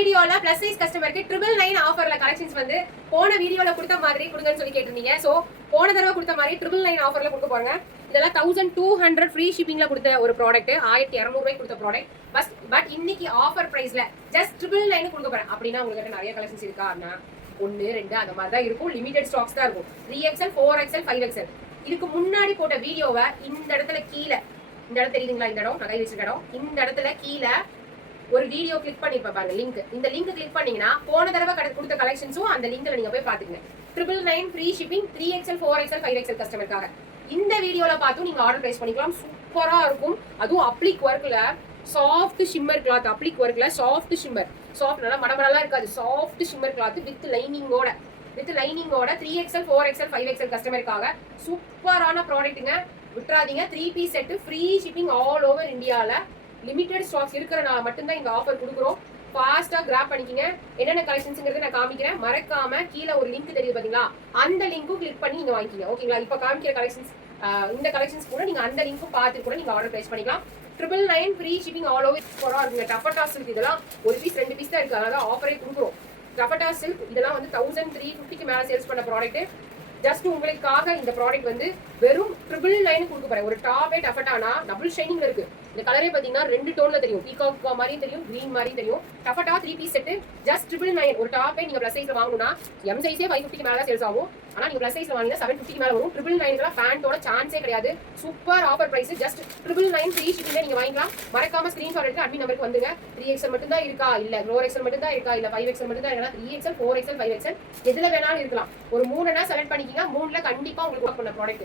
வீடியோல plus size கஸ்டமருக்கு 999 ஆஃபர்ல கலெக்ஷன்ஸ் வந்து போன வீடியோல கொடுத்த மாதிரி கொடுங்கன்னு சொல்லி கேட்டிருந்தீங்க. சோ போன தடவை கொடுத்த மாதிரி 999 ஆஃபர்ல கொடுக்க போறாங்க. இதெல்லாம் 1200 ஃப்ரீ ஷிப்பிங்ல கொடுத்த ஒரு ப்ராடக்ட், 1200 ரூபாய்க்கு கொடுத்த ப்ராடக்ட். பட் இன்னைக்கு ஆஃபர் பிரைஸ்ல ஜஸ்ட் 999 கொடுக்க போறேன். அப்படின்னா உங்களுக்கு நிறைய கலெக்ஷன்ஸ் இருக்கான்னா 1 2 அந்த மாதிரி தான் இருக்கும். லிமிடெட் ஸ்டாக்ஸ் தான் இருக்கும். 3XL 4XL 5XL. இதுக்கு முன்னாடி போட்ட வீடியோவை இந்த இடத்துல கீழே, இந்த இடம் தெரியுதுங்களா, இந்த இடம் நான் கை வச்சிருக்க இடம், இந்த இடத்துல கீழே ஒரு வீடியோ கிளிக் பண்ணி பாருங்க லிங்க். இந்த லிங்க் கிளிக் பண்ணீங்கன்னா போன தடவை கொடுத்த கலெக்ஷன்ஸும் அந்த லிங்க்ல நீங்க போய் பாத்துக்கங்க. 999 free shipping 3XL 4XL 5XL கஸ்டமருக்காக இந்த வீடியோல பார்த்து நீங்க ஆர்டர் பிளேஸ் பண்ணிக்கலாம். சூப்பரா இருக்கும். அதுவும் அப்ளிக் ஒர்க்ல சாஃப்ட் ஷிம்மர் கிளாத், அப்ளிக் ஒர்க்ல சாஃப்ட் ஷிம்மர், சாஃப்ட் நல்லா மடமடலாம் இருக்காது, சாஃப்ட் ஷிம்மர் கிளாத் வித் லைனிங்கோட 3XL 4XL 5XL கஸ்டமருக்காக சூப்பரான ப்ராடக்ட்டுங்க. விட்டுறாதீங்க. 3 piece set free shipping all over இந்தியால. லிமிடெட் ஸ்டாக்ஸ் இருக்கிறனால மட்டும்தான் இந்த ஆஃபர் கொடுக்குறோம். ஃபாஸ்டா கிராப் பண்ணிக்கங்க. என்னென்ன கலெக்ஷன்ஸ்ங்கிறத நான் காமிக்கிறேன். மறக்காம கீழே ஒரு லிங்க் தெரியுது பாத்தீங்களா, அந்த லிங்க்கும் கிளிக் பண்ணி நீங்க வாங்கிக்கங்க. ஓகேங்களா? இப்போ காமிக்கிற கலெக்ஷன்ஸ், இந்த கலெக்ஷன்ஸ் கூட நீங்க அந்த லிங்க்கும் பார்த்து கூட நீங்க ஆர்டர் பிளேஸ் பண்ணிக்கலாம். 999 ஃப்ரீ ஷிப்பிங் ஆல் ஓவர் சூப்பரா இருக்குங்க. டஃபட்டா சில்க் இதெல்லாம் ஒரு பீஸ் 2 பீஸ் தான் இருக்கு, அதாவது ஆஃபரே கொடுக்குறோம். டஃபட்டா சில்க் இதெல்லாம் வந்து 1350க்கு மேல சேல்ஸ் பண்ண ப்ராடக்ட். ஜஸ்ட் உங்களுக்காக இந்த ப்ராடக்ட் வந்து வெறும் 999 கொடுக்க போறேன். ஒரு டாப்பே டஃபட்டானா டபுள் ஷைனிங்ல இருக்கு. இந்த கலரே பாத்தீங்கன்னா 2 டோன்ல தெரியும், பீகாக் மாதிரியும் தெரியும், கிரீன் மாதிரியும் தெரியும். டஃபட்டா 3 பீஸ் செட் ஜஸ்ட் 999. ஒரு டாப்பே நீங்க பிளஸ் சைஸ்ல வாங்கணும்னா எம் சைஸே 550க்கு மேல சேல்ஸ் ஆகும். ஆனா நீங்க பிளஸ் சைஸ்ல வாங்கினா 750க்கு மேல வரும். 999 பேண்டோட சான்ஸே கிடையாது. Super offer price. Just 999 free ஷிப்பிங்ல நீங்க வாங்கிக்கலாம். மறக்காம ஸ்கிரீன்ஷாட் எடுத்து அட்மின் நம்பருக்கு வந்துங்க. 3XL மட்டும் தான் இருக்கா, இல்ல 4XL மட்டும் தான் இருக்கா, இல்ல 5XL மட்டும் தான் இருக்கா, 3XL 4XL 5XL எதுல வேணாலும் இருக்கலாம். ஒரு 3னா செலக்ட் பண்ணிக்கங்க. 3ல கண்டிப்பா உங்களுக்கு ஒர்க் பண்ண ப்ராடக்ட்,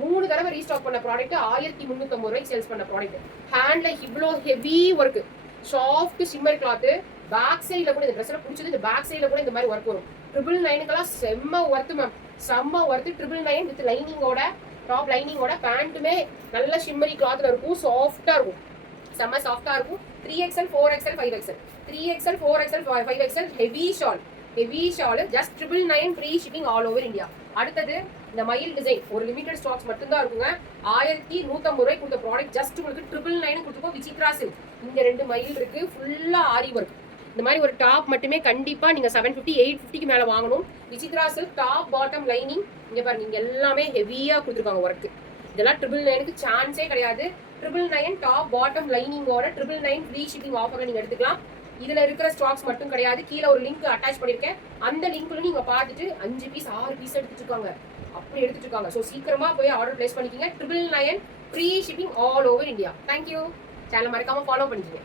3 தடவை ரீஸ்டாக் பண்ண ப்ராடக்ட், 1350 ரூபாய்க்கு சேல்ஸ் பண்ண ப்ராடக்ட். ஹேண்ட்ல இவ்ளோ heavy work, soft shimmer cloth. Back சைடுல கூட இந்த ட்ரெஸ்ல பிடிச்சது, இந்த பேக் சைடுல கூட இந்த மாதிரி ஒர்க் வரும். 999க்குலாம் செம்ம ஒர்த் மேம், செம்ம ஒர்த். 999 வித் லைனிங்கோட, டாப் லைனிங்கோட, பேண்ட்டுமே நல்ல ஷிம்மரி கிளாத்ல இருக்கும், சாஃப்டா இருக்கும், செம்ம சாஃப்டா இருக்கும். 3XL 4XL 5XL 3XL 4XL 5XL heavy shawl just 999 free shipping all over India. அடுத்தது இந்த மயில் டிசைன் ஒரு லிமிடெட் ஸ்டாக்ஸ் மட்டும் தான் இருக்குங்க. 1150 ரூபாய்க்கு கொடுத்த ப்ராடக்ட் ஜஸ்ட் உங்களுக்கு 999 கொடுத்துக்கோ. விசித்ரா சில்க் இந்த 2 மயில் இருக்கு, ஃபுல்லா ஆரி ஒர்க். இந்த மாதிரி ஒரு டாப் மட்டுமே கண்டிப்பா நீங்க 750 850க்கு மேல வாங்கணும். Vichitra silk top bottom lining இங்க பாருங்க, இங்க எல்லாமே ஹெவியா கொடுத்துருக்காங்க ஒர்க். இதெல்லாம் 999க்கு சான்ஸே கிடையாது. 999 டாப் பாட்டம் லைனிங்கோட 999 ஃப்ரீ ஷிப்பிங் ஆஃபர்ல நீங்க எடுத்துக்கலாம். இதுல இருக்கிற ஸ்டாக்ஸ் மட்டும் கிடையாது. கீழே ஒரு லிங்க் அட்டாச் பண்ணிருக்கேன். அந்த லிங்க்ல நீங்க பார்த்துட்டு 5 பீஸ் 6 பீஸ் எடுத்துட்டு இருக்காங்க, அப்படி எடுத்துட்டு இருக்காங்க. ஸோ சீக்கிரமா போய் ஆர்டர் பிளேஸ் பண்ணிக்கங்க. 999 free shipping all over India. Thank you. Channel மறக்காம ஃபாலோ பண்ணிக்கங்க.